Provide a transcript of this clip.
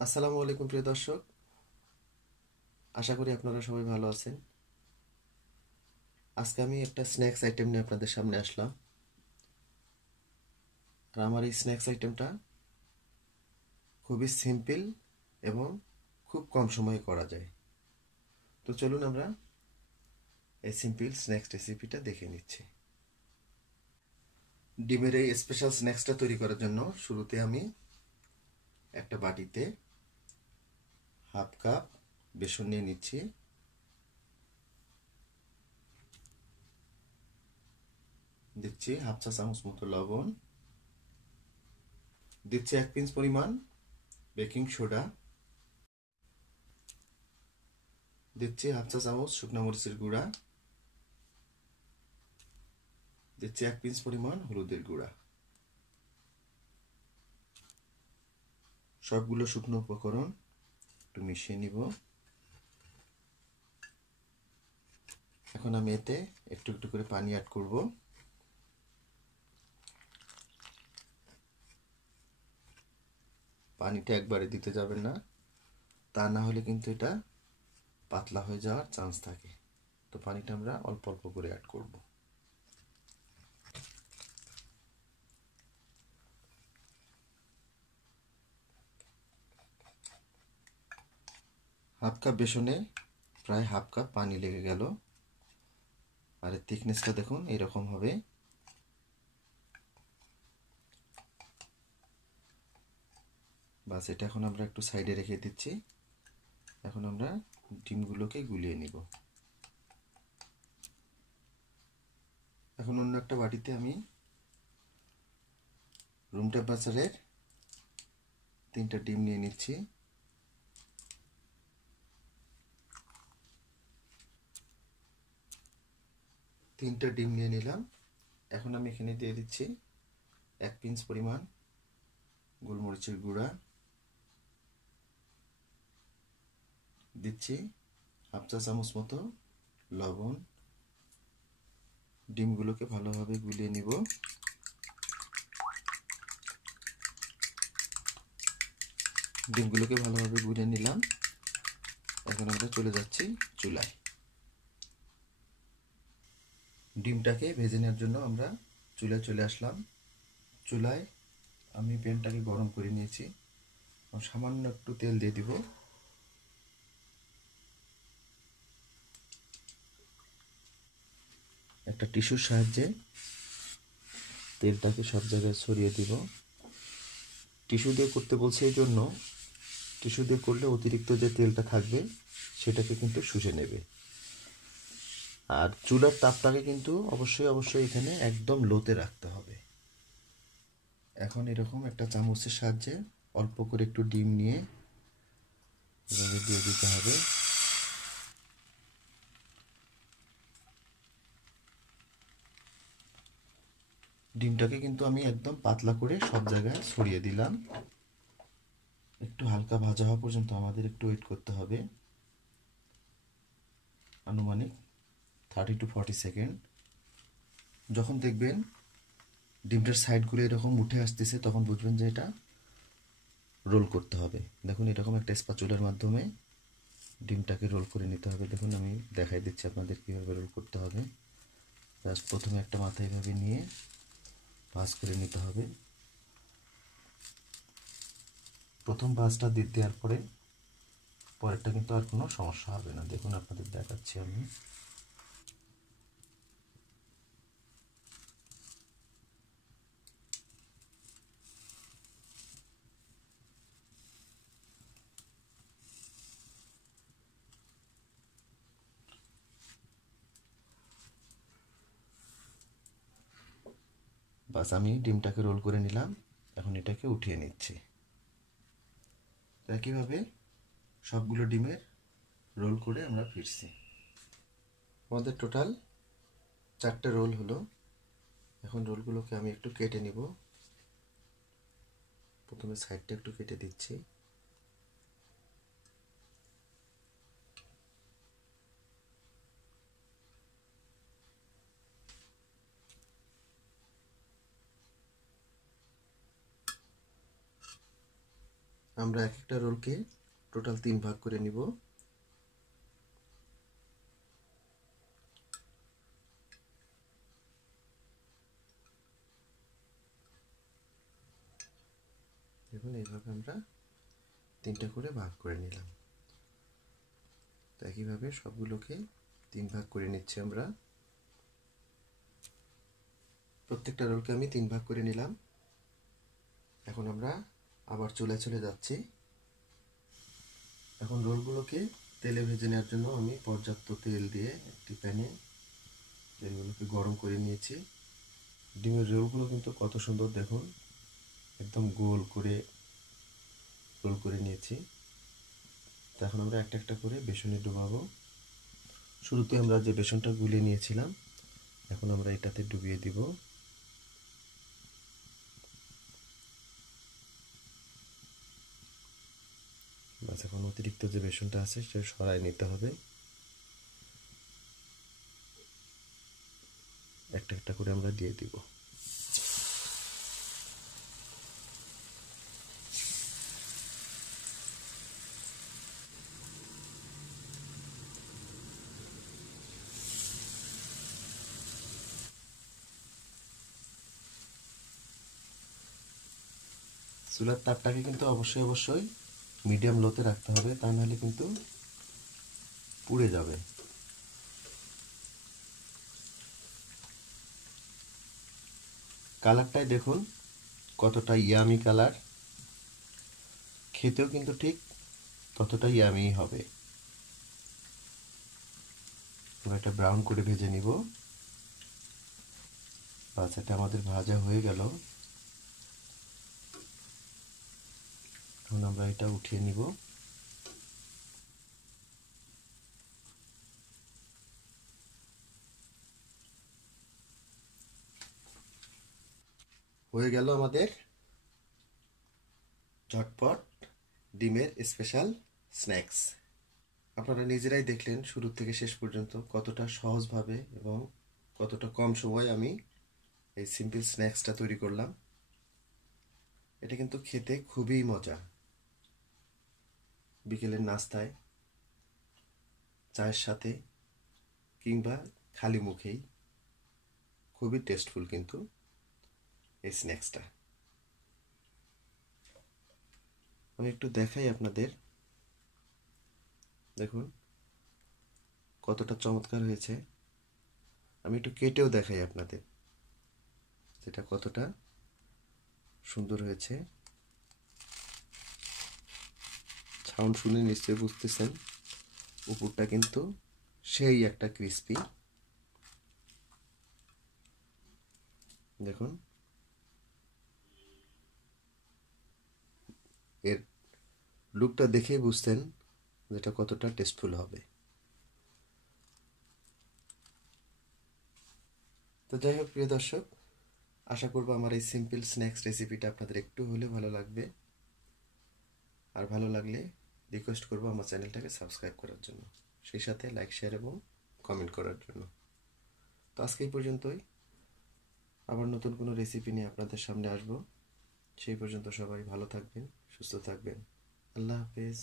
আসসালামু আলাইকুম প্রিয় দর্শক, আশা করি আপনারা সবাই ভালো আছেন। আজকে আমি একটা স্ন্যাক্স আইটেম নিয়ে আপনাদের সামনে আসলাম। আর আমার এই স্ন্যাক্স আইটেমটা খুবই সিম্পল এবং খুব কম সময়ে করা যায়। তো চলুন আমরা এই সিম্পল স্ন্যাক্স রেসিপিটা দেখে নিচ্ছি। ডিমের এই স্পেশাল স্ন্যাক্সটা তৈরি করার জন্য শুরুতে আমি একটা বাটিতে হাফ কাপ বেসন নিয়ে নিচ্ছি। দিচ্ছি হাফ চা চামচ মতো লবণ, দিচ্ছি 1 পিঞ্চ পরিমাণ বেকিং সোডা, দিচ্ছি হাফ চা চামচ শুকনো মরিচের গুঁড়া, দিচ্ছি 1 পিঞ্চ পরিমাণ হলুদের গুঁড়া। সবগুলো শুকনো উপকরণ একটু মিশিয়ে নিব। এখন আমি এতে একটু একটু করে পানি অ্যাড করব। পানিটা একবারে দিতে যাবেন না, তা না হলে কিন্তু এটা পাতলা হয়ে যাওয়ার চান্স থাকে। তো পানিটা আমরা অল্প অল্প করে অ্যাড করব। হাফ কাপ বেসনে প্রায় হাফ কাপ পানি লেগে গেল। আর এর থিকনেসটা দেখুন এরকম হবে। বাস, এটা এখন আমরা একটু সাইডে রেখে দিচ্ছি। এখন আমরা ডিমগুলোকে গুলিয়ে নিব। এখন অন্য একটা বাটিতে আমি রুম টেম্পারেচারের 3টা ডিম নিয়ে নিচ্ছি। তিনটা ডিম নিয়ে নিলাম। এখন আমি এখানে দিয়ে দিচ্ছি 1 পিঞ্চ পরিমাণ গোলমরিচের গুঁড়া, দিচ্ছি হাফ চা চামচ মতো লবণ। ডিমগুলোকে ভালোভাবে গুলিয়ে নিব। ডিমগুলোকে ভালোভাবে গুলিয়ে নিলাম। এখন আমরা চলে যাচ্ছি চুলায়। ডিমটাকে ভেজে নেওয়ার জন্য আমরা চুলায় চলে আসলাম। চুলায় আমি প্যানটাকে গরম করে নিয়েছি। সামান্য একটু তেল দিয়ে দিব। একটা টিস্যুর সাহায্যে তেলটাকে সব জায়গায় ছড়িয়ে দিব। টিস্যু দিয়ে করতে বলছে এই জন্য, টিস্যু দিয়ে করলে অতিরিক্ত যে তেলটা থাকবে সেটাকে কিন্তু শুষে নেবে। আর চুলার তাপটাকে কিন্তু অবশ্যই এখানে একদম লোতে রাখতে হবে। এখন এরকম একটা চামচের সাহায্যে অল্প করে একটু ডিম নিয়ে এভাবে দিয়ে দিতে হবে। ডিমটাকে কিন্তু আমি একদম পাতলা করে সব জায়গায় ছড়িয়ে দিলাম। একটু হালকা ভাজা হওয়া পর্যন্ত আমাদের একটু ওয়েট করতে হবে, আনুমানিক 30 to 40 সেকেন্ড। যখন দেখবেন ডিমটার সাইডগুলো এরকম উঠে আসতেছে তখন বুঝবেন যে এটা রোল করতে হবে। দেখুন এরকম একটা স্প্যাচুলার মাধ্যমে ডিমটাকে রোল করে নিতে হবে। দেখুন আমি দেখাই দিচ্ছি আপনাদের কীভাবে রোল করতে হবে। জাস্ট প্রথমে একটা মাথা এভাবে নিয়ে ভাঁজ করে নিতে হবে। প্রথম ভাঁজটা দেওয়ার পরে পরেরটা কিন্তু আর কোনো সমস্যা হবে না। দেখুন আপনাদের দেখাচ্ছি আমি। বাস, আমি ডিমটাকে রোল করে নিলাম। এখন এটাকে উঠিয়ে নিচ্ছি। একইভাবে সবগুলো ডিমের রোল করে আমরা ফিরছি। আমাদের টোটাল 4টে রোল হলো। এখন রোলগুলোকে আমি একটু কেটে নিব। প্রথমে সাইডটা একটু কেটে দিচ্ছি। আমরা এক একটা রোলকে টোটাল 3 ভাগ করে নিব। দেখুন এইভাবে আমরা 3টা করে ভাগ করে নিলাম। তো একইভাবে সবগুলোকে 3 ভাগ করে নিচ্ছি আমরা। প্রত্যেকটা রোলকে আমি 3 ভাগ করে নিলাম। এখন আমরা আবার চলে যাচ্ছি। এখন রোলগুলোকে তেলে ভেজে নেওয়ার জন্য আমি পর্যাপ্ত তেল দিয়ে একটি প্যানে তেলগুলোকে গরম করে নিয়েছি। ডিমের রোলগুলো কিন্তু কত সুন্দর দেখুন, একদম গোল করে রোল করে নিয়েছি। তো এখন আমরা একটা একটা করে বেসনে ডুবাবো। শুরুতে আমরা যে বেসনটা গুলিয়ে নিয়েছিলাম এখন আমরা এটাতে ডুবিয়ে দিব। বাস এখন অতিরিক্ত যে বেসনটা আছে সেটা সরাই নিতে হবে। একটা একটা করে আমরা দিয়ে দিব। চুলার তাপটাকে কিন্তু অবশ্যই মিডিয়াম লোতে রাখতে হবে, তা নাহলে কিন্তু পুড়ে যাবে। কালারটাই দেখুন কতটা ইয়ামি কালার, খেতেও কিন্তু ঠিক ততটা ইয়ামি হবে। আমরা এটা ব্রাউন করে ভেজে নিব। বাস এটা আমাদের ভাজা হয়ে গেল। এখন আমরা এটা উঠিয়ে নিব। হয়ে গেল আমাদের ঝটপট ডিমের স্পেশাল স্ন্যাক্স। আপনারা নিজেরাই দেখলেন শুরু থেকে শেষ পর্যন্ত কতটা সহজভাবে এবং কতটা কম সময়ে আমি এই সিম্পল স্ন্যাক্সটা তৈরি করলাম। এটা কিন্তু খেতে খুবই মজা। বিকেলের নাস্তায়, চায়ের সাথে কিংবা খালি মুখেই খুবই টেস্টফুল কিন্তু এই স্ন্যাক্সটা। আমি একটু দেখাই আপনাদের, দেখুন কতটা চমৎকার হয়েছে। আমি একটু কেটেও দেখাই আপনাদের যেটা কতটা সুন্দর হয়েছে। সাউন্ড শুনে নিশ্চয়ই বুঝতেছেন উপরটা কিন্তু সেই একটা ক্রিস্পি। দেখুন এর লুকটা দেখেই বুঝতেন যেটা কতটা টেস্টফুল হবে। তো যাই হোক প্রিয় দর্শক, আশা করব আমার এই সিম্পল স্ন্যাক্স রেসিপিটা আপনাদের একটু হলেও ভালো লাগবে। আর ভালো লাগলে রিকোয়েস্ট করব আমার চ্যানেলটাকে সাবস্ক্রাইব করার জন্য, সেই সাথে লাইক, শেয়ার এবং কমেন্ট করার জন্য। তো আজকে এই পর্যন্তই। আবার নতুন কোনো রেসিপি নিয়ে আপনাদের সামনে আসবো। সেই পর্যন্ত সবাই ভালো থাকবেন, সুস্থ থাকবেন। আল্লাহ হাফেজ।